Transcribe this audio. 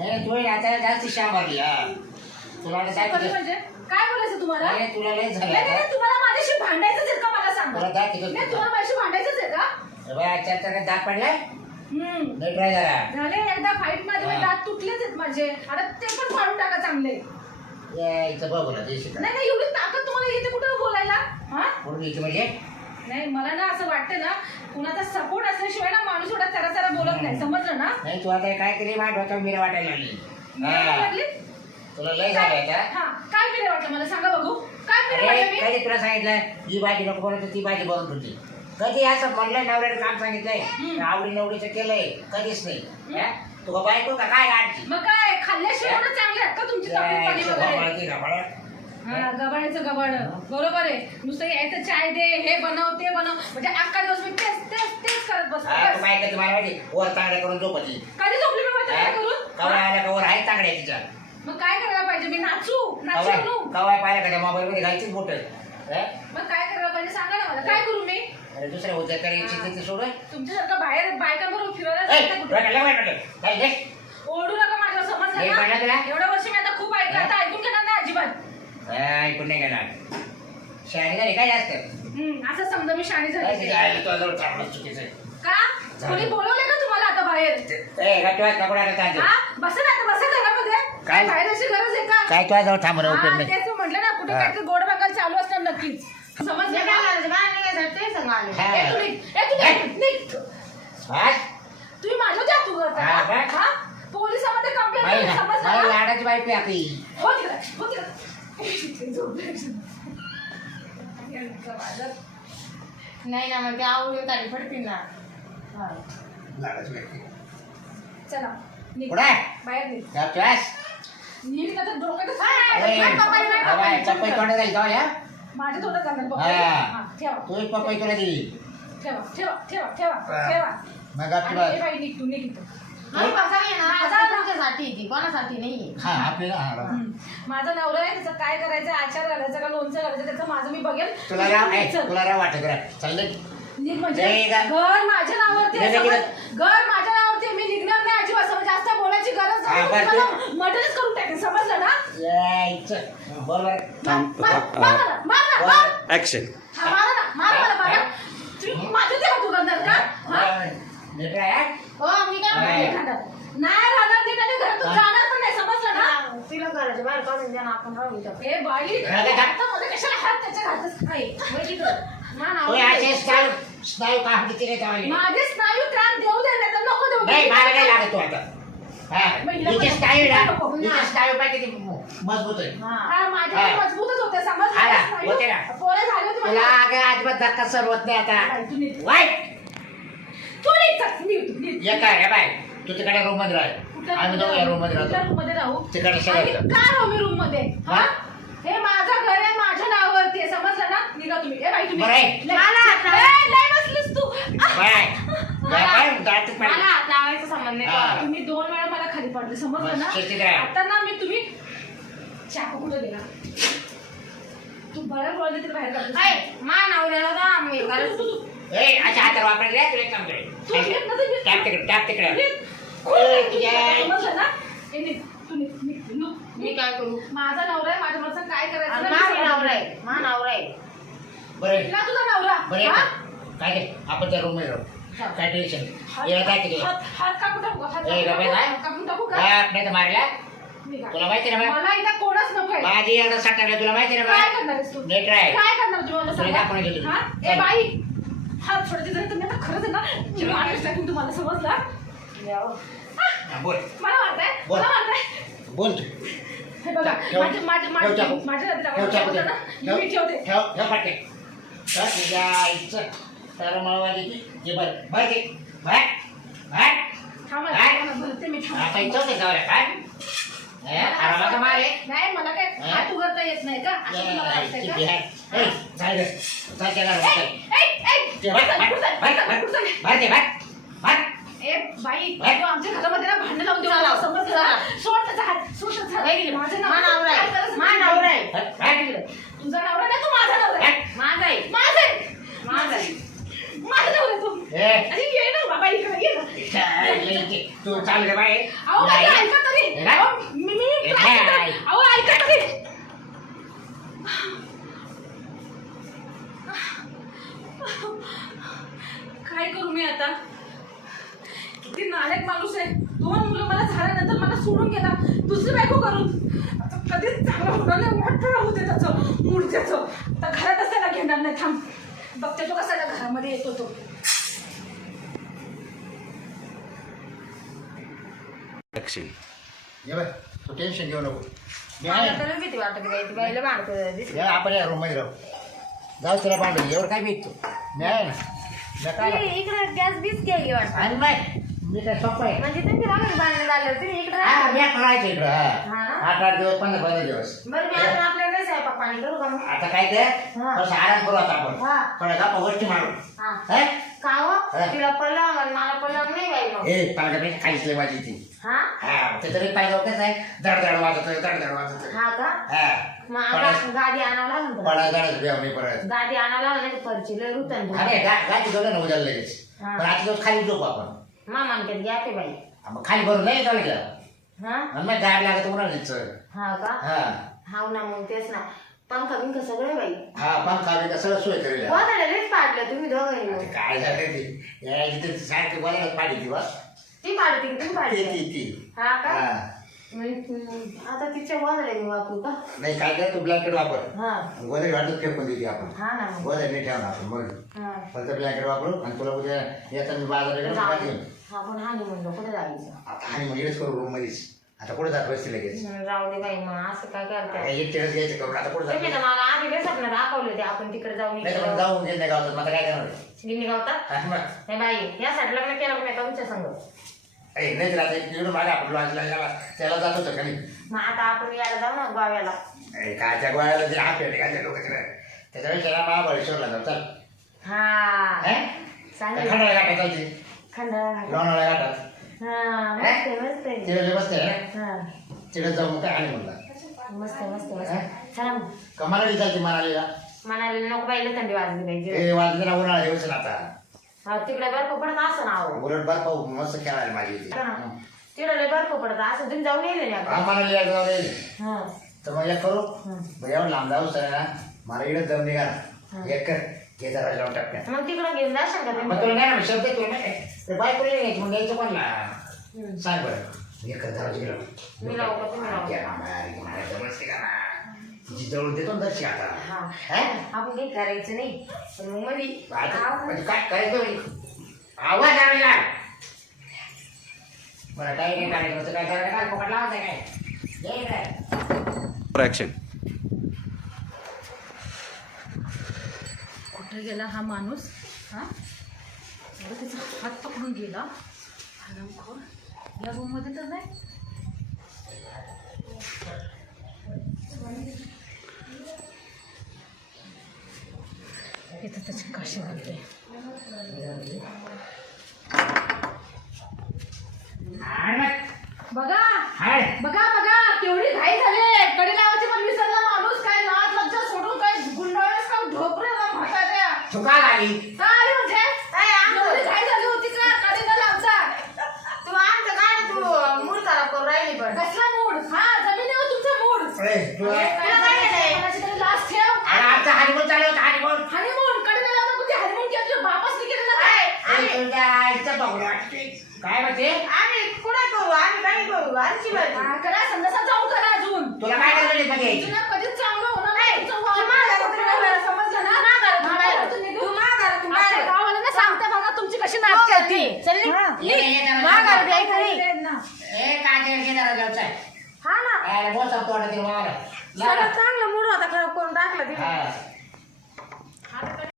नाही तू आता जास्त शांभारली हा. तुला आता काय कधी म्हणजे? काय बोलायचं तुम्हाला? नाही, तुला लय झालं. नाही. तुम्हाला माझ्याशी भांडायचंच आहे का मला सांगा? तुला नाही तुम्हाला माझ्याशी भांडायचंच आहे का? तर दात पडलाय? हम्म. नीट राह जरा झाले एकदा फाईटमध्ये हा. दात तुटलेच आहेत माझे. आता ते पण काढून टाका चांगले. ये, इथं बघ बोला देशी नाही नाही एवढी ताकद तुम्हाला येते कुठं बोलायला? हा? म्हणून इथं म्हणजे? नाही मला ना असं वाटतं ना कुणाचा सपोर्ट असल्याशिवाय ना माणूस एवढा चरा चरा बोलत नाही. समजलं ना? नाही तू आता काय केली माझ्या डोक्यावर मिरा वाटायला लागली. हा. तुला लय झालं काय आता. हा, काय मिळे वाटलं मला सांगा बघू. काय मिळे अरे वाटलं मी? कधी तुला सांगितलं ही भाजी नको बनवतो ती भाजी बनवत होती कधी असं म्हणलंय नवऱ्याने काम सांगितलंय हम्म. आवडी नवडीचं केलंय. कधीच नाही. हा? तुला बायको का? काय गाडची मग काय खाल्ल्याशिवाय एवढं चांगले आहेत का तुमची तब्येत पाणी वगैरे? गबाळती गबाळ. हा गबाळाचं गबाळ बरोबर आहे. नुसतं यायचं चाय दे हे बनव ते बनव. म्हणजे अख्खा दिवस मी तेच तेच तेच करत हा, बस. काय करते मला माहिती वर तांगड्या करून झोपती कधी झोपली मी माहिती काय करून? कवळा आल्या का वर आहे तांगड्या तिच्या. मग काय करायला पाहिजे? मी नाचू नाचू कवाय म्हणू कवाय पाहिलं का त्या मोबाईल मध्ये? घालतीच हा? मग काय करायला पाहिजे? सांगा ना मला. काय करू मी? अरे दुसऱ्या उद्या करायची तिथे सोडून. तुमच्यासारखं बाहेर बायकांबरोबर फिरायला जायचं कुठं? ओरडू नका हे तुला? ना एवढ्या वर्ष मी आता खूप ऐकलं. आता ऐकून ऐकून नाही गेला शहाणी झाली काय जास्त हम्म, असं समजा मी शाणी काय झाली तुझ्याजवळ चुकीचं आहे. का कोणी बोलवले का तुम्हाला आता बाहेर ए, तांदूळ? हा बसा ना आता बसा घरामध्ये काय? काय बाहेर अशी गरज आहे का काय तुझ्याजवळ थांबणं उपयोग हा, नाही तेच मी म्हटलं ना कुठे हा. काहीतरी गोड बंगाल चालू असणार नक्कीच समजलं का? ते सांग आले. हा. ए, तू निघ. ए, तू ए. निघ. निघ. हा? तुम्ही माझ्या द्या तू करता हा, का? हा? पोलिसामध्ये कंप्लेंट बाई करून समजलं बाई का? लाडाची बायको आहे आपली हो तिकडे, हो तिकडे. नाही ना मग ते आवडून तारी पडतील ना हा. लाडाची चला निघ. बाहेर निघ. तर हा. पपई तोंडात जाईल का या माझ्या तोंडात जाणार बघ. हा. हा, ठेवा तू पपई तुला दिली ठेवा ठेवा ठेवा ठेवा. ठेवा मग आणि तुला हे बाई निघ तू निघ इथं. नाही माझा- माझा तुमच्यासाठी ती कोणासाठी नाही हा आपल्याला हा, बघ. हम्म. माझा नवरा आहे त्याचं काय करायचं आचार घालायचं का लोणचं घालायचं त्याचं माझं मी बघेल. तुला राव ए, चल. तुला राव वाटत राह चाललं निघ. म्हणजे नाही का? घर माझ्या नावावरती आहे, नाही, नाही, समज? घर माझ्या नावावरती आहे, मी निघणार नाही अजिबात समज. जास्त बोलायची गरज हा, नाही बरं, तुम्हाला मर्डरच करून टाकेल समजलं ना? यायचं बरोबर मार, मार, मार मला, मार ना, मार. ऍक्शन हा, मारा ना, मारा मला, मारा. तुम्ही माझ्या तेव्हा तू करणार का हा? नीट राह, हा? हो मी काय नाही. नाही म्हणते? राहणार. नाही राहणार नीट आणि घरातून हा. जाणार पण नाही समजलं ना तिला घराच्या बाहेर काढून द्या ना आपण राहू इथं ए बाई राहते का? आता मला कशाला हात त्याच्या घातच नाही वळ इकडं. मान तो आवडते. असे स्नायू स्नायू का किती नाही चावले माझे स्नायू त्रास देऊ दे नाही तर नको देऊ दे. नाही मला नाही लागत तो आता हा मग हिला हिचे पण- स्नायू हिला ना नको. हिचे स्नायू पाहिजे किती मजबूत आहे हा हा माझे हा. पण मजबूतच होते समज हा ना, होते ना. पोळे झाले होते तुला माझे. अगं अजिबात धक्का सरवत नाही आता बाई, तू नीट. वाईट तू नीट चल, नीट, नीट. ये काय हे बाय तू तिकडे रूममध्ये राह. कुठल्या आम्ही दोघं या रूममध्ये राहतो. रूममध्ये राहू? तिकडे आणि सगळं का राहू मी रूममध्ये? हा? हा? हे माझं घर आहे माझ्या नावावरती आहे. समजलं ना? निघा तुम्ही. ए बाई तुम्ही. बरं आहे. लय- मला आता- ए, लय बसलीस तू. बाय बाय मला हात लावायचा संबंध हा. तुम्ही दोन वेळा मला खाली पडले. समजलं ना? राहा. आता ना मी तुम्ही चाकू कुठं गेला तू बऱ्याच बोलले तरी बाहेर काढतो. ऐ, मा नवऱ्याला तू- घरात- तू- तू- ए अशा हातावर वापरायचं रे तुला एक काम तू नीट ना, तू करे नीट. टॅप तिकडे. तू. मी काय करू माझा नवरा आहे माझ्या माणसानं काय करायचं आणि ना, मा मी नवरा. आहे मा नवरा आहे बरं ना तुझा नवरा बरं हा? काय ते आपण त्या रूममध्ये राहू काय टेन्शन हात- याला काय तिकडे हात हात कापून टाकू का? हात ए, कापून टाकू? काय? हात कापून टाकू का नाही तर. तुला माहिती ना बा? मला इथं कोणच नको आहे माझी एकदा साठवलं तुला माहिती ना काय बा? करणार आहेस तू नीट राह. काय करणार मला तुला सांगा? दाखवून देतो. हा? ए. बाई हात सोडते जरी तुम्ही आता खरंच आहे ना मी माणूस टाकून तुम्हाला समजला बोल मला मारताय बोल. मला बोल तू हे बघा ठेव. माझ्या माझ्या ठेव माझ्या चाकू. माझ्या हातात ठेव आवडतं चाकू ना ठेव. मी ठेवते ठेव ठेव पाटे ठेव तुझ्या आईचं तर मळवाली की जे बर बर ते बर बर थांबा काय? थांबा, भरते मी थांबा. आता इथं होते जाऊ रे काय हे, आरामाचा मार आहे नाही मला काय हा? हात उघडता येत नाही का असं तुम्हाला वाटतंय का? ए, चाल रे. चाल त्या घरात, चाल. ए, ए, ए. बाई तू आमच्या घरामध्ये भांडण लावून देऊ चला. समज सोड त्याचा हात सोड त्याचा आहे. करायचं? माझा नवरा आहे. काय तिकडे? तुझा नवरा नाही तू माझा नवरा आहे. माझा आहे. आहे. माझा आहे. माझा आहे तू ए. ये ना बाबा इकडे ये बाय अहो काय नाही. ऐका मी मी अहो ऐका तरी काय करू मी आता सोडून गेला. दुसरी बायको करून. आता कधीच चांगलं होणार नाही. वाटतं राहू दे त्याचं मूर्त्याचं आता घरातच त्याला घेणार नाही. थांब. बघते तो कसा घरामध्ये येतो तो. ऍक्शन ये बघ तू टेन्शन घेऊ नको. मी आहे मला ना. तर भीती वाटत ती बाईला भांडतो दिसली. ये आपण या रूममध्ये राहू. जाऊ तुला भांडू एवढं काय भेटतो मी आहे ना. मी काय ती इकडे गॅस बीस घ्यायली वाटतं. आणि मी काय सोपं आहे? म्हणजे तुम्ही इकडे हा. मी इकडं हा. हा. आठ आठ दिवस पंधरा पंधरा दिवस. बरं मी आता आपल्याकडे स्वयंपाक पाणी करू का मग? आता काय ते? हा. थोडंसं आराम करू आता आपण. हा. थोड्या गप्पा गोष्टी मारू हा. हा? का हो? हा. तिला पडलं आणि मला पडलं नाही बाई मग. ए पालकापेक्षा खायची लय माझी ती. हा? हा ते तरी पाहिजे कसं आहे? धड धड वाजत धड धड वाजत हा का? हा. मग आता गाडी आणावं लागेल तुला. पडा जाण्याचं बेव नाही परत. गाडी आणावं लागेल नाही परची लय रुतन अरे गा- गाठी जाऊ ना उद्या लगेच. हा. पण आता दिवस खाली झोपू आपण. मामांकडे घ्या ते बाई. मग खाली भरून नाही चालू केलं हा? मग गाड लागत उन्हाळ्याचं हा का? हा. हाव ना मग तेच ना. पंखा बिंखा सगळं बाई. हा पंखा बिंखा सगळं सोय करेल. वादळ लयच पाडलं तुम्ही दोघं आता काय झालं ते? या इथे सारखी बोलायला पाहिजे ती बस. ती पाडते की तुम्ही ती पाडते ती ती. हा का? हा. आता तिच्या वादळ मी वापरू का? नाही काय कर तू ब्लँकेट वापर. हा. गोदरी वाटत फेकून देते आपण. हा ना मग. गोदरी नाही ठेवणार आपण हा. फक्त ब्लँकेट वापरू आणि तुला उद्या येताना मी बाजाराकडे हा पण हा नाही म्हणलं कुठे जायचं? आता आणि मग इकडेच करू रूम मध्येच. आता कुठे जात बसते लगेच? म्हणून राहू दे बाई मग असं काय करताय काय एक टेरेस घ्यायचं करून आता कुठे तुम्ही जात ना मला आधी लय स्वप्न दाखवले होते आपण तिकडे जाऊन नाही तर मग जाऊन गेले नाही गावात मग आता काय करणार? गिनी गावतात हा, मग. नाही बाई यासाठी लग्न केलं का मी तुमच्या संग? ए, नाही तर आता एक इकडून मागे आपण लॉजला याला त्याला जात होतं खाली मग आता आपण यायला जाऊ ना गोव्याला. ए, काय त्या गोळ्याला हात काय महाबळेश्वरला जाऊ चल. हा. हे? चालेल. खंडाळा घाटात चालते खंडाळा घाट. लोणावळा घाटात. हा मस्त आहे, मस्त आहे. तिकडे बसते ना? हा. तिकडे जाऊन काय आणि म्हणला? मस्त आहे, मस्त आहे, मस्त? आहे. चला मग. कमाला चालते मनालीला. म्हणाले नको बाईला थंडी वाजली पाहिजे ए वाजले ना उन्हाळा दिवस ना आता. हा, तिकडे बर्फ पडत असं ना अहो. उलट बार पाहू मस्त खेळायला माझी हा. तिकडे लय बर्फ पडत असं तुम्ही जाऊन येईल ना या जाऊ. हा. तर मग एक करू? हा. लांब जाऊ सर ना मला इकडे दम निघा. एक कर घे जरा जाऊन मग तिकडे घेऊन जाशाल का मग तुला नाही ना शब्द तुला नाही. बायको नाही मग द्यायचं कोणला? हम्म. सांग बरं. एक कर जरा गेलो मी लावू का तुम्ही लावू? तिची जवळ देतो ना दर्शी आता. हा. हा? आपण काही करायचं नाही. पण मग मध्ये आता म्हणजे काय करायचं म्हणजे? आवाज आला बरं काही नाही करायचं. होतं, काय करायचं काय फुकट लावायचं काय? ये इकडे. ऍक्शन कुठे गेला हा माणूस? हा? त्याचा हात पकडून गेला. हरामखोर या रूममध्ये तर नाही. इथं त्याची काशी घालते. बघा. बघा बघा. केवढी घाई झाली कडे लावायची पण विसरला माणूस. काय लाज लज्जा सोडून काय गुंडाळस का ना म्हाताऱ्या लागली. म्हणजे? ए, आमचं- एवढी घाई झाली होती का? कडे न लावचा तू आमचं काय तू करून राहिली पण. कसला मूड? हा जमिनीवर तुमचा मूड. तुला- काय लाज ठेव. अरे आमचा हनीमून चालू होता हनीमून हनीमून कडे न लावता कुठे हनीमून केलं तुझ्या बापासनी केलेलं काय ए, तुझ्या आईचं बघू वाटते. काय म्हणते आम्ही कुठे करू आम्ही काय करू आमची बाजू करा संदेशात जाऊन करा अजून तुला काय करायचं मध्ये यायची तुला कधीच चांगलं होणार नाही, नाही तुमचं तू वागणं माझ्या समजलं घरात ना? समजलं ना तू माझ्या घरात माझ्या घरातून निघून. तू माझ्या घरातून आता बाहेर. गावाला सांगते बघा तुमची कशी नाटक आहे ती चल. हा. माघार द्यायचं नाही ए, काय आहे. हा ना अरे, बोल सांगतो वाटत तिला मागायला. सगळं चांगलं मूड होता खरं कोण टाकलं हा.